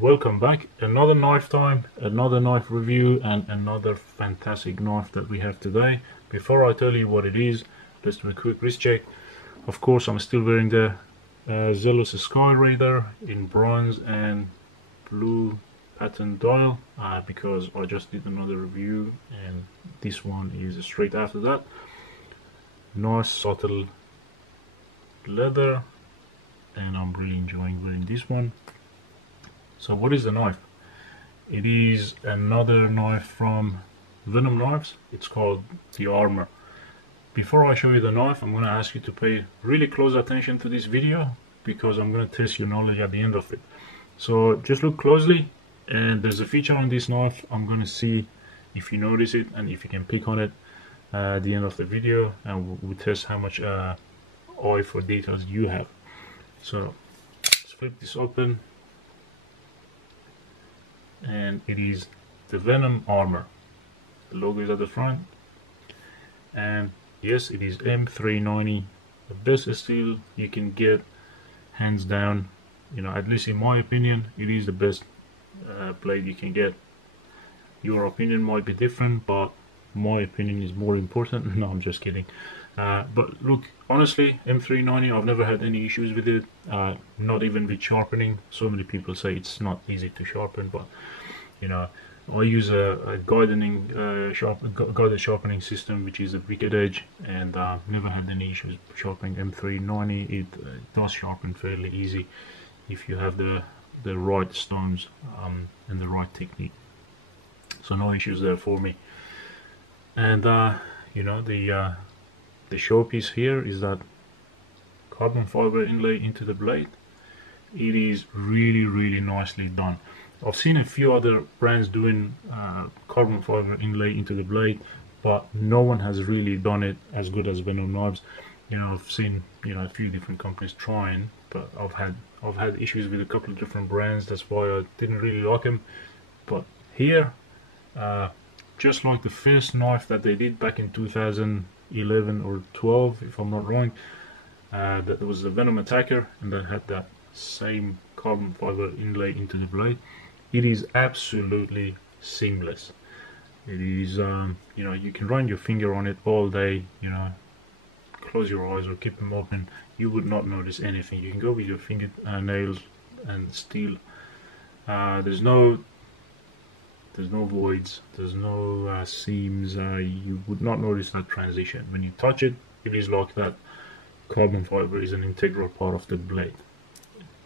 Welcome back. Another knife time, another knife review, and another fantastic knife that we have today. Before I tell you what it is, let's do a quick wrist check. Of course, I'm still wearing the Zealous Sky Raider in bronze and blue pattern dial because I just did another review and this one is straight after that. Nice subtle leather, and I'm really enjoying wearing this one. So what is the knife? It is another knife from Venom Knives. It's called the Armour. Before I show you the knife, I'm going to ask you to pay really close attention to this video because I'm going to test your knowledge at the end of it. So just look closely, and there's a feature on this knife. I'm going to see if you notice it and if you can pick on it at the end of the video, and we'll test how much eye for details you have. So let's flip this open, and it is the Venom Armour. The logo is at the front, and yes, it is M390, the best steel you can get, hands down. You know, at least in my opinion, it is the best blade you can get. Your opinion might be different, but my opinion is more important. No, I'm just kidding. But look, honestly, M390, I've never had any issues with it, not even with sharpening. So many people say it's not easy to sharpen, but you know, I use a guided sharpening system, which is a wicked edge, and never had any issues sharpening M390. It does sharpen fairly easy if you have the right stones and the right technique. So no issues there for me. And you know, the showpiece here is that carbon fiber inlay into the blade. It is really nicely done. I've seen a few other brands doing carbon fiber inlay into the blade, but no one has really done it as good as Venom Knives. You know, I've seen, you know, a few different companies trying, but I've had issues with a couple of different brands. That's why I didn't really like them. But here, just like the first knife that they did back in 2011 or 12, if I'm not wrong, that was the Venom Attacker, and that had that same carbon fiber inlay into the blade. It is absolutely seamless. It is, you know, you can run your finger on it all day, you know, close your eyes or keep them open, you would not notice anything. You can go with your finger nails and still, there's no voids, there's no seams. You would not notice that transition. When you touch it, it is like that carbon fiber is an integral part of the blade.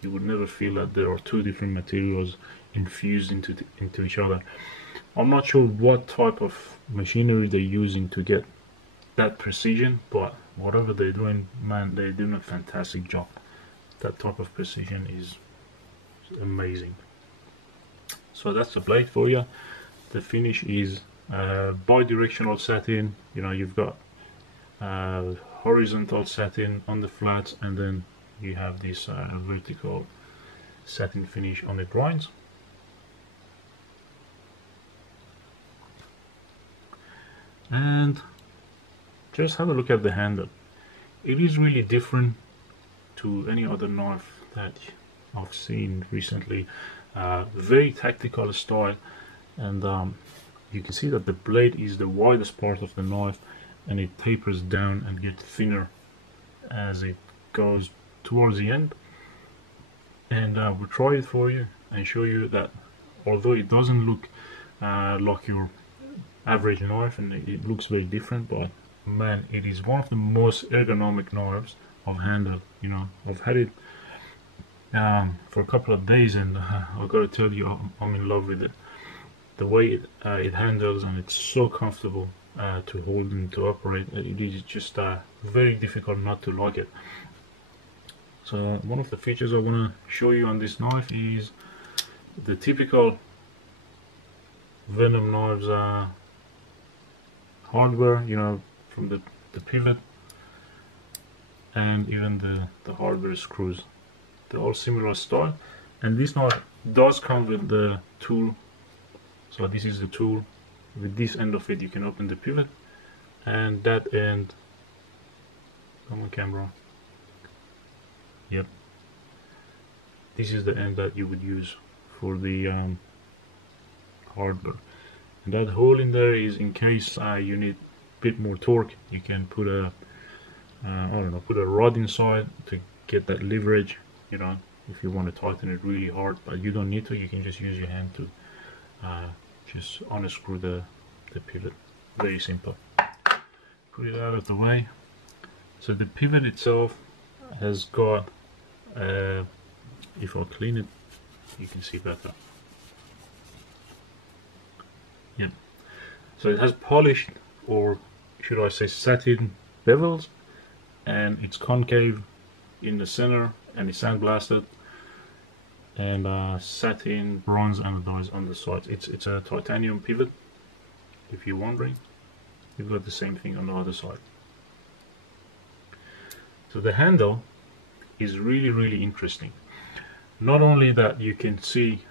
You would never feel that there are two different materials infused into each other. I'm not sure what type of machinery they're using to get that precision, but whatever they're doing, man, they're doing a fantastic job. That type of precision is amazing. So that's the blade for you. The finish is bi-directional satin. You know, you've got horizontal satin on the flats, and then you have this vertical satin finish on the grinds. And just have a look at the handle. It is really different to any other knife that I've seen recently. Very tactical style, and you can see that the blade is the widest part of the knife, and it tapers down and gets thinner as it goes towards the end. And we'll try it for you and show you that although it doesn't look like your average knife, and it looks very different, but man, it is one of the most ergonomic knives I've handled. You know, I've had it for a couple of days, and I've got to tell you, I'm in love with it. The way it handles, and it's so comfortable to hold and to operate. It is just very difficult not to like it. So one of the features I want to show you on this knife is the typical Venom Knives hardware, you know, from the pivot and even the hardware screws. They're all similar style, and this knife does come with the tool. So this is the tool. With this end of it, you can open the pivot, and that end, come on camera, yep, this is the end that you would use for the hardware. And that hole in there is in case you need a bit more torque. You can put a I don't know, put a rod inside to get that leverage, you know, if you want to tighten it really hard. But you don't need to. You can just use your hand to just unscrew the pivot. Very simple. Put it out of the way. So the pivot itself has got, if I clean it, you can see better. Yeah. So it has polished, or should I say satin bevels, and it's concave in the center, and it's sandblasted, and satin bronze anodized on the sides. It's a titanium pivot, if you're wondering. You've got the same thing on the other side. So the handle is really interesting. Not only that, you can see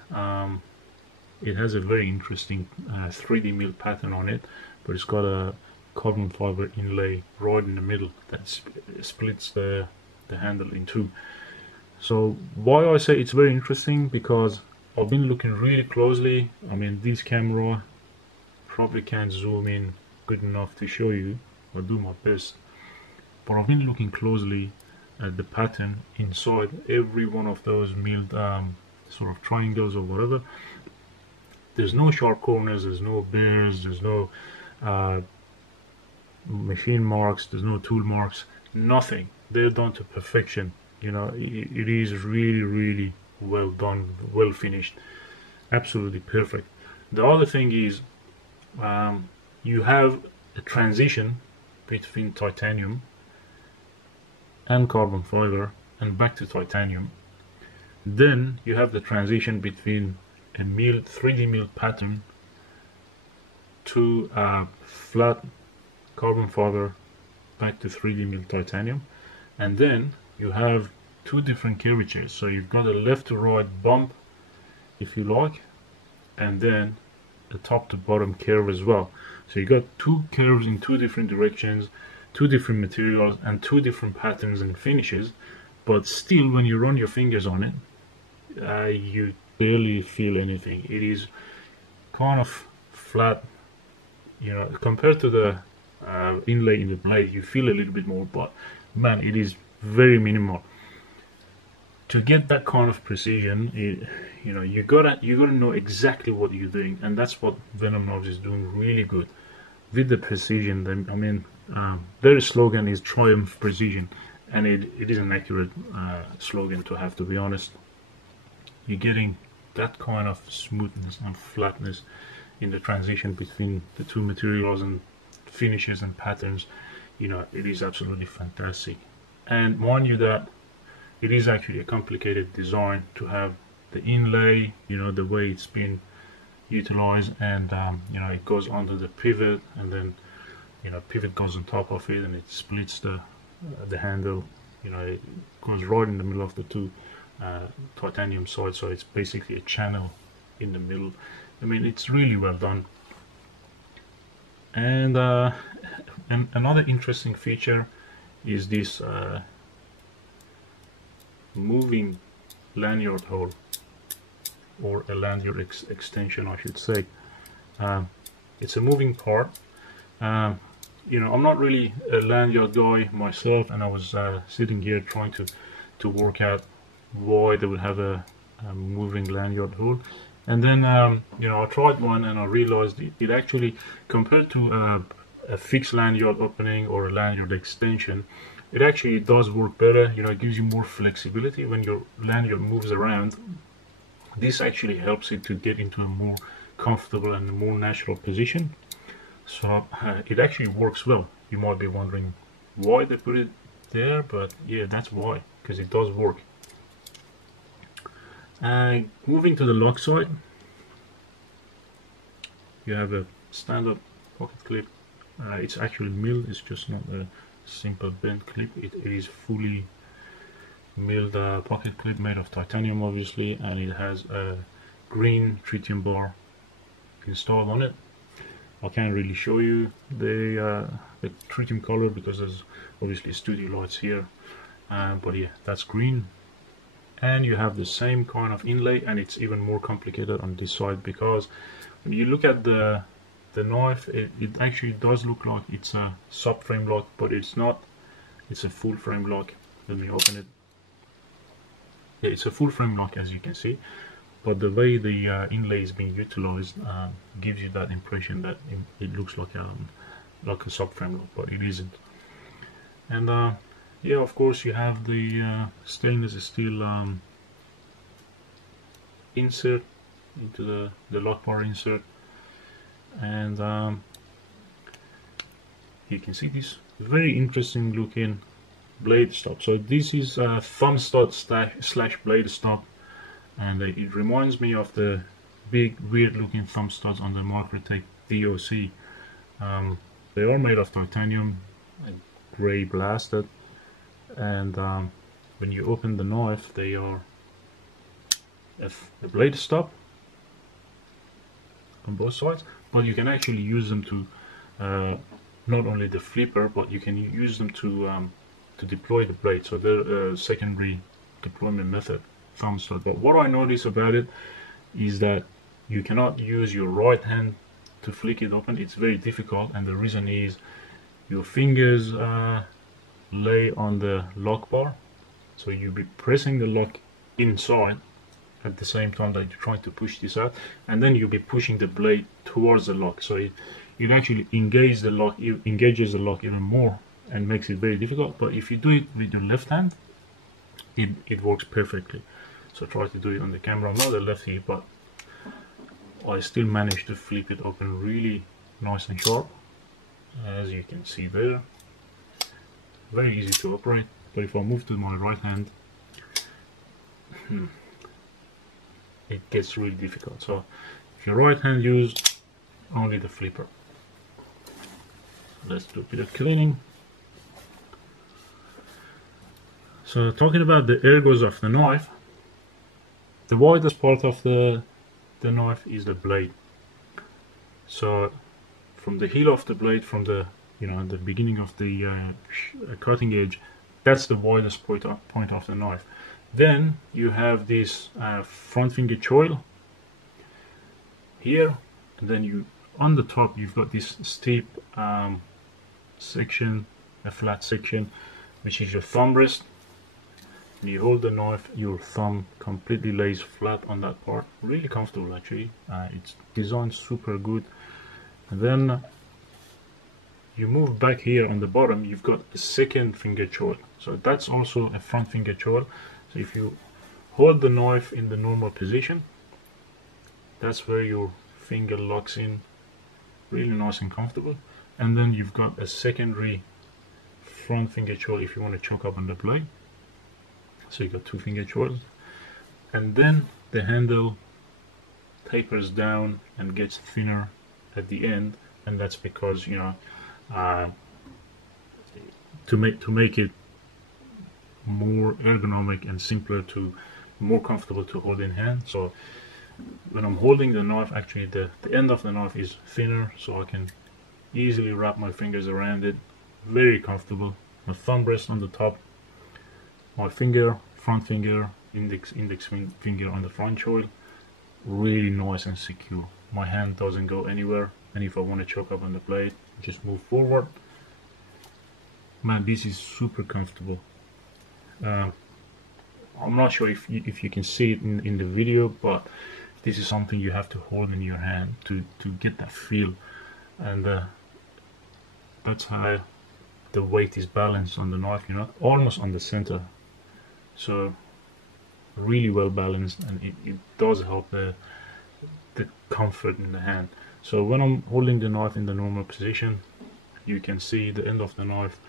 it has a very interesting 3D mill pattern on it, but it's got a carbon fiber inlay right in the middle that splits the handle in two. So why I say it's very interesting, because I've been looking really closely. I mean, this camera probably can't zoom in good enough to show you. I'll do my best, but I've been looking closely at the pattern inside every one of those milled sort of triangles or whatever. There's no sharp corners, there's no burrs, there's no machine marks, there's no tool marks, nothing. They're done to perfection. You know, it is really well done, well finished, absolutely perfect. The other thing is you have a transition between titanium and carbon fiber and back to titanium. Then you have the transition between a milled 3D milled pattern to a flat carbon fiber back to 3D milled titanium, and then you have two different curvatures. So you've got a left to right bump, if you like, and then a top to bottom curve as well. So you got two curves in two different directions, two different materials, and two different patterns and finishes, but still when you run your fingers on it, you barely feel anything. It is kind of flat, you know, compared to the inlay in the blade. You feel a little bit more, but man, it is very minimal. To get that kind of precision, you know, you gotta know exactly what you're doing, and that's what Venom Armour is doing really good with the precision. I mean, their slogan is Triumph Precision, and it is an accurate slogan to have, to be honest. You're getting that kind of smoothness and flatness in the transition between the two materials and finishes and patterns. You know, it is absolutely fantastic. And mind you that it is actually a complicated design to have the inlay, you know, the way it's been utilized, and you know, it goes onto the pivot, and then, you know, pivot goes on top of it, and it splits the handle. You know, it goes right in the middle of the two titanium sides, so it's basically a channel in the middle. I mean, it's really well done. And another interesting feature is this moving lanyard hole, or a lanyard extension, I should say. It's a moving part. You know, I'm not really a lanyard guy myself, and I was sitting here trying to work out why they would have a moving lanyard hole, and then you know, I tried one and I realized it actually, compared to a fixed lanyard opening or a lanyard extension, it actually does work better. You know, it gives you more flexibility when your lanyard moves around. This actually helps it to get into a more comfortable and a more natural position. So it actually works well. You might be wondering why they put it there, but yeah, that's why, because it does work. Moving to the lock side, you have a standard pocket clip. It's actually milled, it's just not a simple bent clip. It is fully milled pocket clip made of titanium, obviously, and it has a green tritium bar installed on it. I can't really show you the tritium color because there's obviously studio lights here, but yeah, that's green. and you have the same kind of inlay, and it's even more complicated on this side, because when you look at the knife, it actually does look like it's a subframe lock, but it's not. It's a full frame lock. Let me open it. Yeah, it's a full frame lock, as you can see, but the way the inlay is being utilized gives you that impression that it looks like a subframe lock, but it isn't. And yeah, of course, you have the stainless steel insert into the lock bar insert, and you can see this very interesting looking blade stop. So this is a thumb stud slash blade stop, and it reminds me of the big weird looking thumb studs on the Microtech DOC. They are made of titanium, grey blasted, and when you open the knife, they are a blade stop on both sides, but you can actually use them to not only the flipper, but you can use them to deploy the blade. So they're a secondary deployment method, thumb stud. But what I notice about it is that you cannot use your right hand to flick it open. It's very difficult, and the reason is your fingers lay on the lock bar, so you'll be pressing the lock inside at the same time that you're trying to push this out, and then you'll be pushing the blade towards the lock, so it actually engages the lock even more and makes it very difficult. But if you do it with your left hand, it works perfectly. So try to do it on the camera. I'm not a lefty, but I still managed to flip it open really nice and sharp, as you can see there. Very easy to operate. But if I move to my right hand, it gets really difficult. So if your right hand, use only the flipper. Let's do a bit of cleaning. So talking about the ergos of the knife, the widest part of the knife is the blade. So from the heel of the blade, from the the beginning of the cutting edge, that's the widest point of the knife. Then you have this front finger choil here, and then you on the top you've got this steep section, a flat section, which is your thumb rest. When you hold the knife, your thumb completely lays flat on that part. Really comfortable, actually. It's designed super good. And then you move back here on the bottom, you've got a second finger choil. So that's also a front finger choil. So if you hold the knife in the normal position, that's where your finger locks in, really nice and comfortable. And then you've got a secondary front finger choil if you want to choke up on the blade. So you've got two finger choils, and then the handle tapers down and gets thinner at the end, and that's because to make it more ergonomic and simpler, more comfortable to hold in hand. So when I'm holding the knife, actually the end of the knife is thinner, so I can easily wrap my fingers around it. Very comfortable. My thumb rest on the top, my finger, front finger, index finger on the front choil. Really nice and secure. My hand doesn't go anywhere, and if I want to choke up on the blade, just move forward. Man, this is super comfortable. I'm not sure if you can see it in the video, but this is something you have to hold in your hand to get that feel, and that's how the weight is balanced on the knife, almost on the center. So really well balanced, and it does help the comfort in the hand. So when I'm holding the knife in the normal position, you can see the end of the knife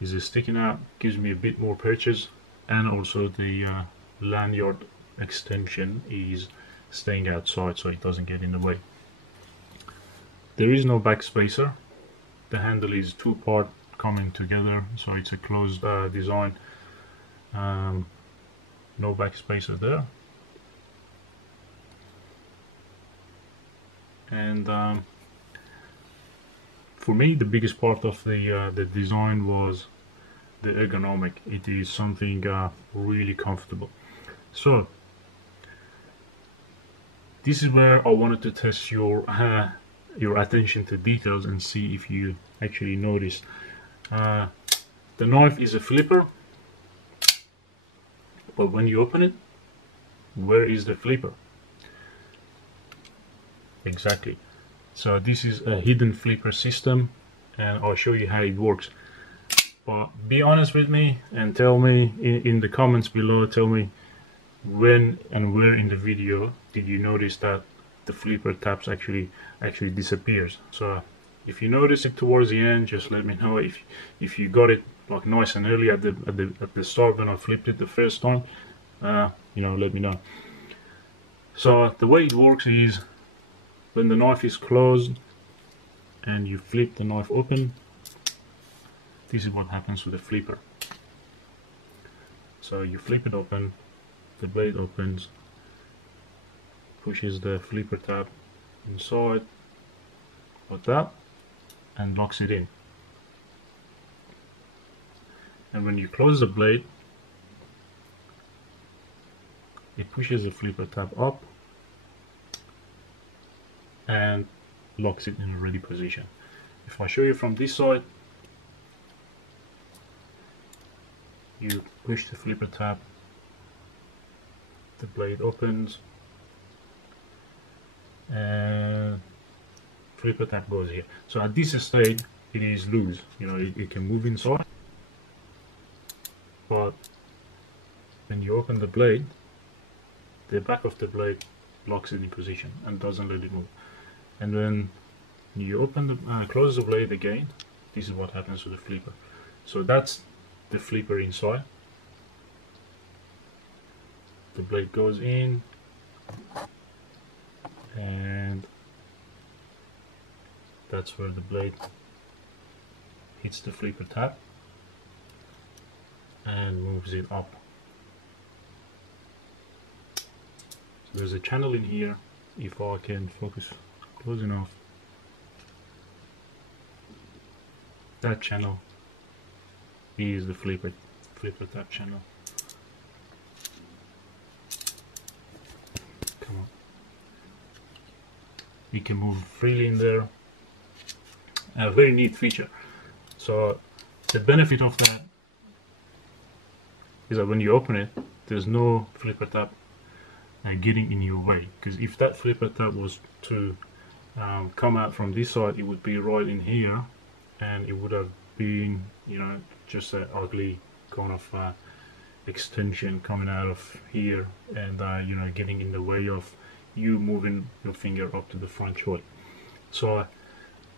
is sticking out, gives me a bit more purchase, and also the lanyard extension is staying outside so it doesn't get in the way. There is no back spacer. The handle is two-part coming together, so it's a closed design. No back spacer there. And for me, the biggest part of the design was the ergonomic. It is something really comfortable. So this is where I wanted to test your attention to details and see if you actually notice. The knife is a flipper, but when you open it, where is the flipper? Exactly. So this is a hidden flipper system, and I'll show you how it works. But be honest with me and tell me in the comments below, tell me when and where in the video did you notice that the flipper tabs actually disappears. So if you notice it towards the end, just let me know. If you got it like nice and early at the start when I flipped it the first time, you know, let me know. So the way it works is when the knife is closed and you flip the knife open, this is what happens with the flipper. So you flip it open, the blade opens, pushes the flipper tab inside like that and locks it in. And when you close the blade, it pushes the flipper tab up and locks it in a ready position. If I show you from this side, you push the flipper tab, the blade opens, and flipper tab goes here. So at this stage it is loose, you know, it can move inside, but when you open the blade, the back of the blade locks it in position and doesn't let it move. And when you open the close the blade again, this is what happens to the flipper. So that's the flipper inside. The blade goes in and that's where the blade hits the flipper tab and moves it up. So there's a channel in here. If I can focus close enough, that channel is the flipper tab channel. Come on. You can move freely in there. A very neat feature. So the benefit of that is that when you open it, there's no flipper tab getting in your way, because if that flipper tab was to come out from this side, it would be right in here and it would have been, you know, just an ugly kind of extension coming out of here and you know, getting in the way of you moving your finger up to the front shoulder. So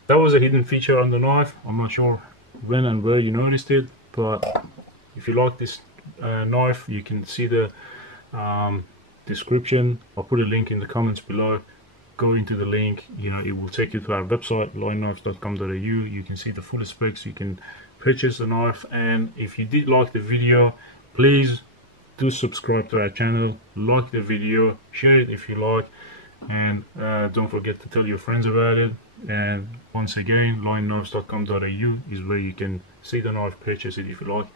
that was a hidden feature on the knife. I'm not sure when and where you noticed it, but if you like this knife, you can see the description. I'll put a link in the comments below. Go into the link, you know, it will take you to our website, lioneknives.com.au. you can see the full specs, you can purchase the knife. And if you did like the video, please do subscribe to our channel, like the video, share it if you like, and don't forget to tell your friends about it. And once again, lioneknives.com.au is where you can see the knife, purchase it if you like.